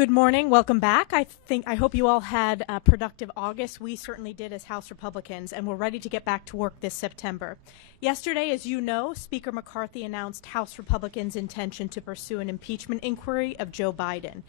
Good morning. Welcome back. I hope you all had a productive August. We certainly did as House Republicans, and we're ready to get back to work this September. Yesterday, as you know, Speaker McCarthy announced House Republicans' intention to pursue an impeachment inquiry of Joe Biden.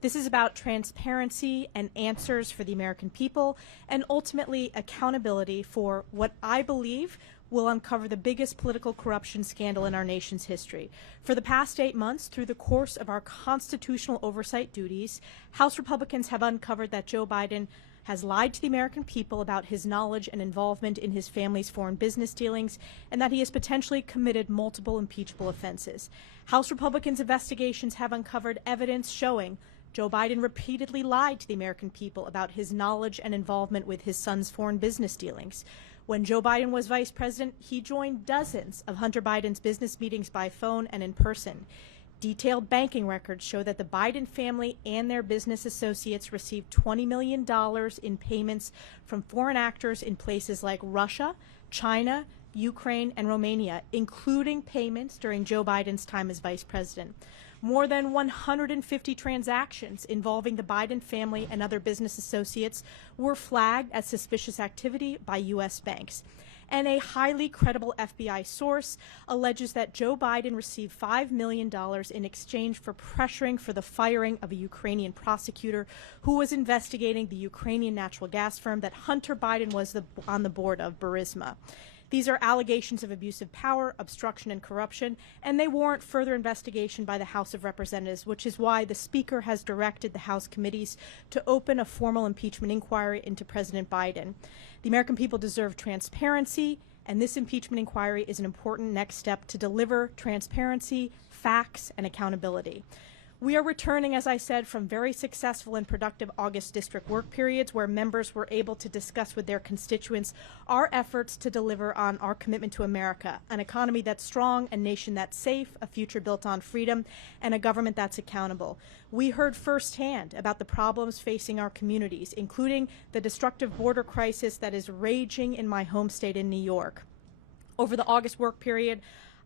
This is about transparency and answers for the American people, and ultimately accountability for what I believe will uncover the biggest political corruption scandal in our nation's history. For the past 8 months, through the course of our constitutional oversight duties, House Republicans have uncovered that Joe Biden has lied to the American people about his knowledge and involvement in his family's foreign business dealings, and that he has potentially committed multiple impeachable offenses. House Republicans' investigations have uncovered evidence showing Joe Biden repeatedly lied to the American people about his knowledge and involvement with his son's foreign business dealings. When Joe Biden was vice president, he joined dozens of Hunter Biden's business meetings by phone and in person. Detailed banking records show that the Biden family and their business associates received $20 million in payments from foreign actors in places like Russia, China, Ukraine, and Romania, including payments during Joe Biden's time as vice president. More than 150 transactions involving the Biden family and other business associates were flagged as suspicious activity by U.S. banks. And a highly credible FBI source alleges that Joe Biden received $5 million in exchange for pressuring for the firing of a Ukrainian prosecutor who was investigating the Ukrainian natural gas firm that Hunter Biden was on the board of, Burisma. These are allegations of abuse of power, obstruction, and corruption, and they warrant further investigation by the House of Representatives, which is why the Speaker has directed the House committees to open a formal impeachment inquiry into President Biden. The American people deserve transparency, and this impeachment inquiry is an important next step to deliver transparency, facts, and accountability. We are returning, as I said, from very successful and productive August district work periods where members were able to discuss with their constituents our efforts to deliver on our commitment to America, an economy that's strong, a nation that's safe, a future built on freedom, and a government that's accountable. We heard firsthand about the problems facing our communities, including the destructive border crisis that is raging in my home state in New York. Over the August work period,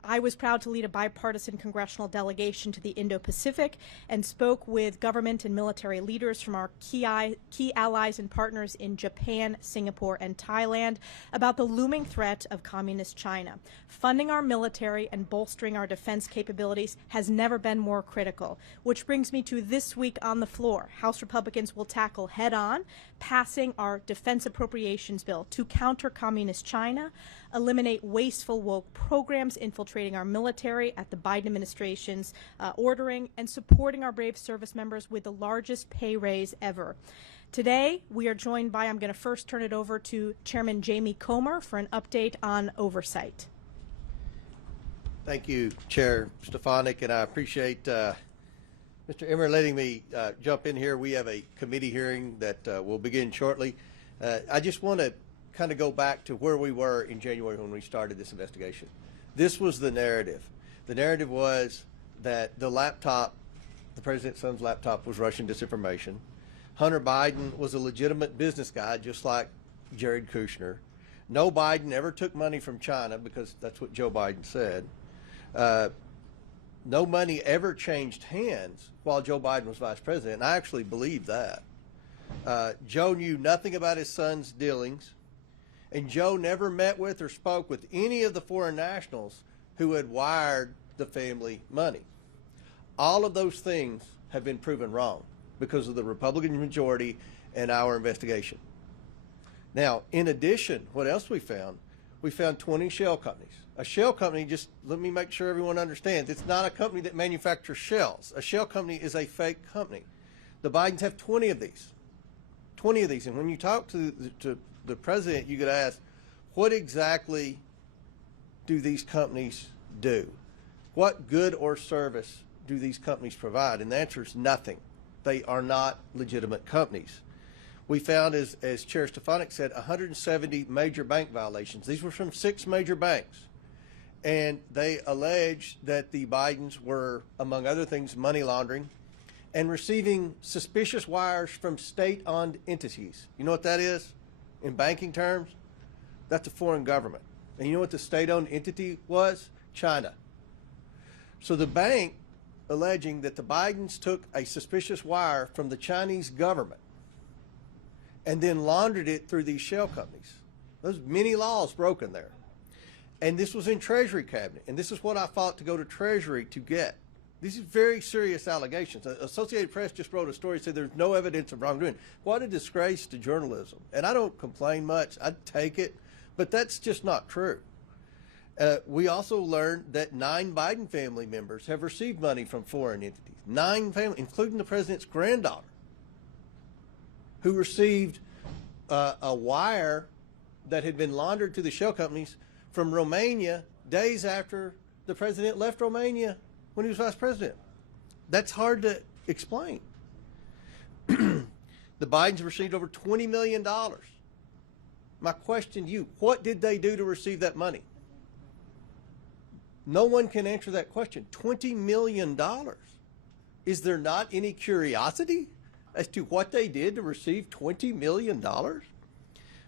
I was proud to lead a bipartisan congressional delegation to the Indo-Pacific and spoke with government and military leaders from our key allies and partners in Japan, Singapore, and Thailand about the looming threat of communist China. Funding our military and bolstering our defense capabilities has never been more critical, which brings me to this week on the floor. House Republicans will tackle head-on passing our defense appropriations bill to counter communist China, eliminate wasteful woke programs infiltrating our military at the Biden administration's ordering, and supporting our brave service members with the largest pay raise ever. Today, we are joined by, I'm going to first turn it over to Chairman Jamie Comer for an update on oversight. Thank you, Chair Stefanik, and I appreciate Mr. Emmer letting me jump in here. We have a committee hearing that will begin shortly. I just want to kind of go back to where we were in January when we started this investigation. This was the narrative. The narrative was that the laptop, the president's son's laptop, was Russian disinformation. Hunter Biden was a legitimate business guy, just like Jared Kushner. No Biden ever took money from China, because that's what Joe Biden said. No money ever changed hands while Joe Biden was vice president, and I actually believe that. Joe knew nothing about his son's dealings, and Joe never met with or spoke with any of the foreign nationals who had wired the family money. All of those things have been proven wrong because of the Republican majority and our investigation. Now, in addition, what else we found? We found 20 shell companies. A shell company, just let me make sure everyone understands, it's not a company that manufactures shells. A shell company is a fake company. The Bidens have 20 of these. 20 of these. And when you talk to the president, you could ask, what exactly do these companies do? What good or service do these companies provide? And the answer is nothing. They are not legitimate companies. We found, as Chair Stefanik said, 170 major bank violations. These were from 6 major banks. And they allege that the Bidens were, among other things, money laundering and receiving suspicious wires from state-owned entities. You know what that is in banking terms? That's a foreign government. And you know what the state-owned entity was? China. So the bank alleging that the Bidens took a suspicious wire from the Chinese government and then laundered it through these shell companies. There's many laws broken there. And this was in Treasury Cabinet, and this is what I fought to go to Treasury to get. These are very serious allegations. Associated Press just wrote a story that said there's no evidence of wrongdoing. What a disgrace to journalism. And I don't complain much. I'd take it, but that's just not true. We also learned that 9 Biden family members have received money from foreign entities. 9 families, including the president's granddaughter, who received a wire that had been laundered to the shell companies from Romania days after the president left Romania when he was vice president. That's hard to explain. The Bidens received over $20 million. My question to you, what did they do to receive that money? No one can answer that question. $20 million. Is there not any curiosity as to what they did to receive $20 million?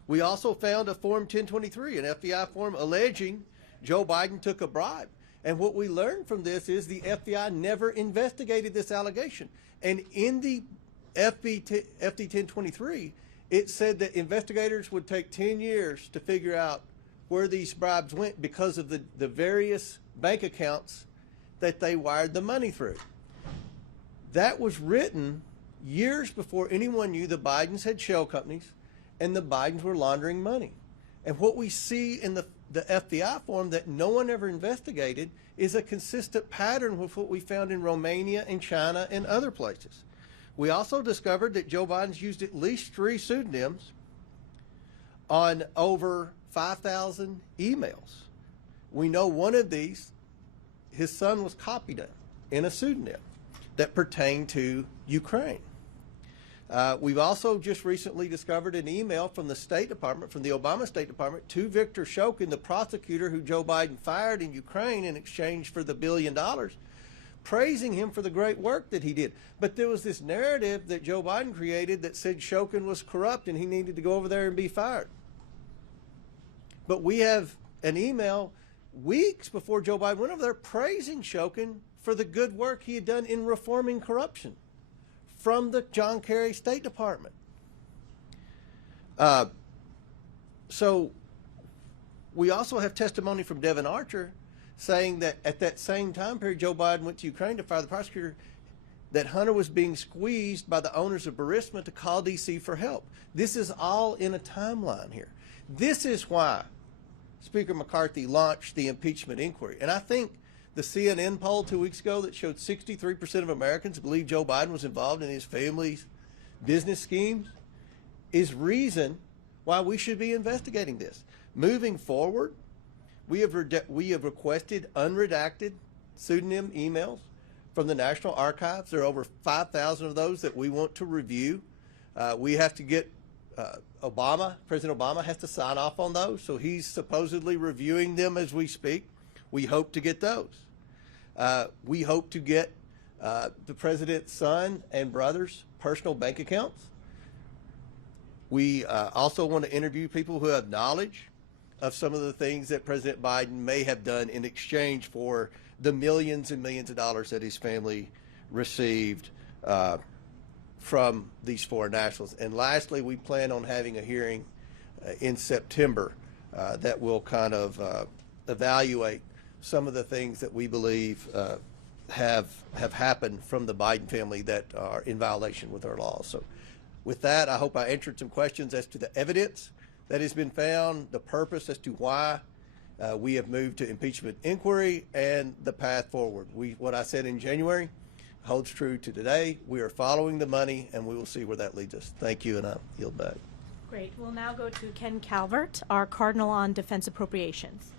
We also found a Form 1023, an FBI form alleging Joe Biden took a bribe. And what we learned from this is the FBI never investigated this allegation. And in the FD 1023, it said that investigators would take 10 years to figure out where these bribes went because of the various bank accounts that they wired the money through. That was written years before anyone knew the Bidens had shell companies and the Bidens were laundering money. And what we see in the FBI form that no one ever investigated is a consistent pattern with what we found in Romania and China and other places. We also discovered that Joe Biden's used at least 3 pseudonyms on over 5,000 emails. We know one of these, his son was copied in a pseudonym that pertained to Ukraine. We've also just recently discovered an email from the State Department, from the Obama State Department, to Viktor Shokin, the prosecutor who Joe Biden fired in Ukraine in exchange for the $1 billion, praising him for the great work that he did. But there was this narrative that Joe Biden created that said Shokin was corrupt and he needed to go over there and be fired. But we have an email weeks before Joe Biden went over there praising Shokin for the good work he had done in reforming corruption from the John Kerry State Department. So we also have testimony from Devin Archer saying that at that same time period Joe Biden went to Ukraine to fire the prosecutor, that Hunter was being squeezed by the owners of Burisma to call D.C. for help. This is all in a timeline here. This is why Speaker McCarthy launched the impeachment inquiry. And I think the CNN poll 2 weeks ago that showed 63% of Americans believe Joe Biden was involved in his family's business schemes is reason why we should be investigating this. Moving forward, we have requested unredacted pseudonym emails from the National Archives. There are over 5,000 of those that we want to review. We have to get President Obama has to sign off on those, so he's supposedly reviewing them as we speak. We hope to get those. We hope to get the president's son and brother's personal bank accounts. We also want to interview people who have knowledge of some of the things that President Biden may have done in exchange for the millions and millions of dollars that his family received from these foreign nationals. And lastly, we plan on having a hearing in September that will kind of evaluate some of the things that we believe have happened from the Biden family that are in violation with our laws. So with that, I hope I answered some questions as to the evidence that has been found, the purpose as to why we have moved to impeachment inquiry, and the path forward. What I said in January holds true to today. We are following the money, and we will see where that leads us. Thank you, and I yield back. Great. We'll now go to Ken Calvert, our Cardinal on Defense Appropriations.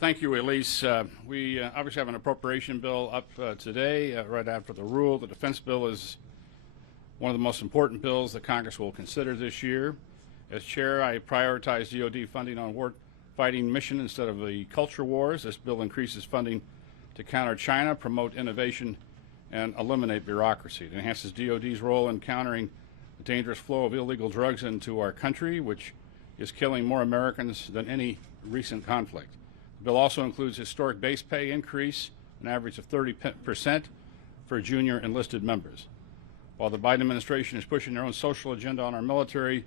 Thank you, Elise. We obviously have an appropriation bill up today, right after the rule. The defense bill is one of the most important bills that Congress will consider this year. As chair, I prioritize DoD funding on war-fighting mission instead of the culture wars. This bill increases funding to counter China, promote innovation, and eliminate bureaucracy. It enhances DoD's role in countering the dangerous flow of illegal drugs into our country, which is killing more Americans than any recent conflict. The bill also includes historic base pay increase an average of 30% for junior enlisted members. While the Biden administration is pushing their own social agenda on our military,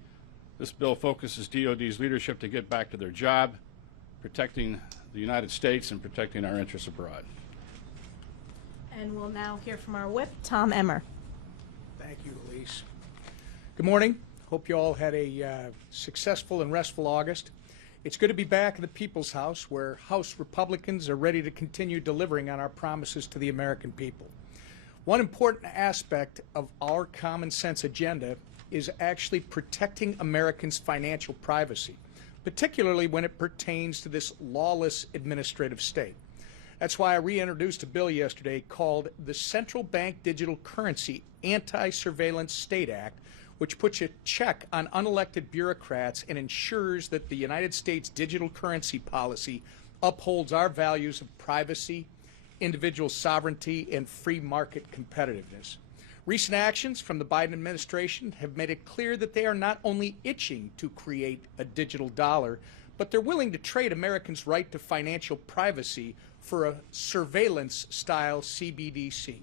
this bill focuses DOD's leadership to get back to their job, protecting the United States and protecting our interests abroad. And we'll now hear from our whip, Tom Emmer. Thank you, Elise. Good morning. Hope you all had a successful and restful August. It's good to be back in the People's House, where House Republicans are ready to continue delivering on our promises to the American people. One important aspect of our common sense agenda is actually protecting Americans' financial privacy, particularly when it pertains to this lawless administrative state. That's why I reintroduced a bill yesterday called the Central Bank Digital Currency Anti-Surveillance State Act, which puts a check on unelected bureaucrats and ensures that the United States digital currency policy upholds our values of privacy, individual sovereignty, and free market competitiveness. Recent actions from the Biden administration have made it clear that they are not only itching to create a digital dollar, but they're willing to trade Americans' right to financial privacy for a surveillance-style CBDC.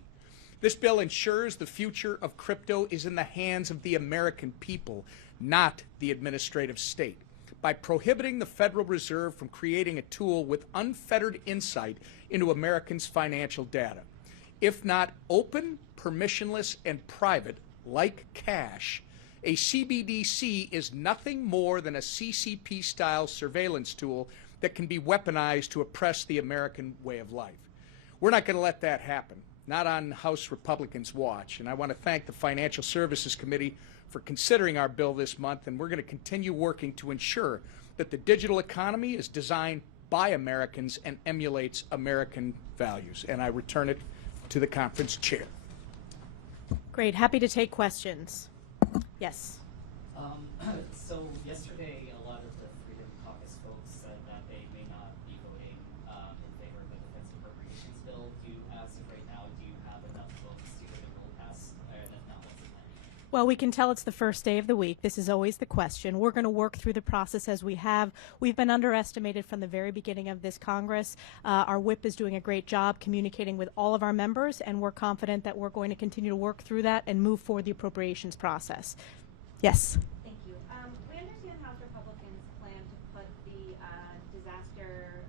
This bill ensures the future of crypto is in the hands of the American people, not the administrative state, by prohibiting the Federal Reserve from creating a tool with unfettered insight into Americans' financial data. If not open, permissionless, and private, like cash, a CBDC is nothing more than a CCP-style surveillance tool that can be weaponized to oppress the American way of life. We're not going to let that happen, not on House Republicans' watch. And I want to thank the Financial Services Committee for considering our bill this month, and we're going to continue working to ensure that the digital economy is designed by Americans and emulates American values. And I return it to the conference chair. Great. Happy to take questions. Yes. So yesterday, a lot of the Freedom Caucus folks said that they may not be voting in favor of the defense appropriations bill. As of right now, do you have enough votes to get the bill passed? And if not, what's the plan? Well, we can tell it's the first day of the week. This is always the question. We're going to work through the process as we have. We've been underestimated from the very beginning of this Congress. Our whip is doing a great job communicating with all of our members, and we're confident that we're going to continue to work through that and move forward the appropriations process. Yes. Thank you. We understand House Republicans plan to put the disaster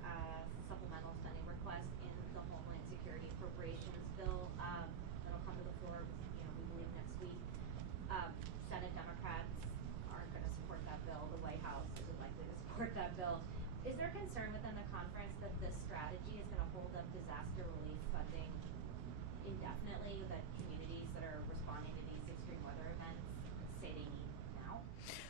supplemental spending request in the Homeland Security Appropriations bill that'll come to the floor, we believe next week. Senate Democrats aren't going to support that bill. The White House isn't likely to support that bill. Is there concern within the conference that this strategy is going to hold up disaster relief funding indefinitely, that communities that are responding to these extreme weather events say they need now?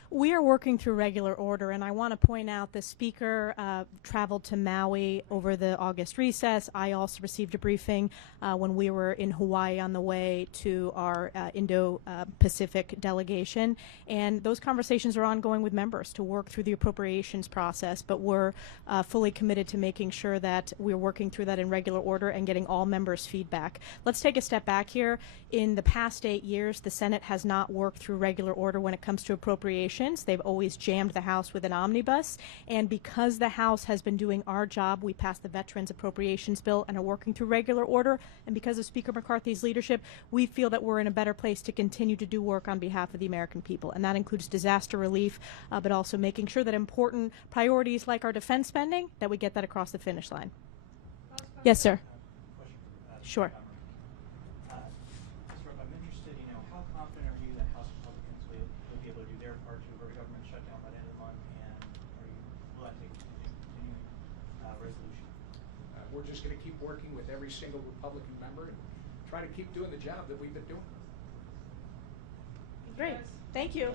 We are working through regular order, and I want to point out the Speaker traveled to Maui over the August recess. I also received a briefing when we were in Hawaii on the way to our Indo-Pacific delegation, and those conversations are ongoing with members to work through the appropriations process, but we're fully committed to making sure that we're working through that in regular order and getting all members' feedback. Let's take a step back here. In the past 8 years, the Senate has not worked through regular order when it comes to appropriations. They've always jammed the House with an omnibus, and because the House has been doing our job, we passed the Veterans Appropriations Bill and are working through regular order, and because of Speaker McCarthy's leadership, we feel that we're in a better place to continue to do work on behalf of the American people, and that includes disaster relief, but also making sure that important priorities like our defense spending, that we get that across the finish line. Yes, sir. Sure. I'm interested, how confident are you that House Republicans will be able to do their part to avert a government shutdown by the end of the month, and will that take a continuing resolution? We're just going to keep working with every single Republican member and try to keep doing the job that we've been doing. Great. Thank you.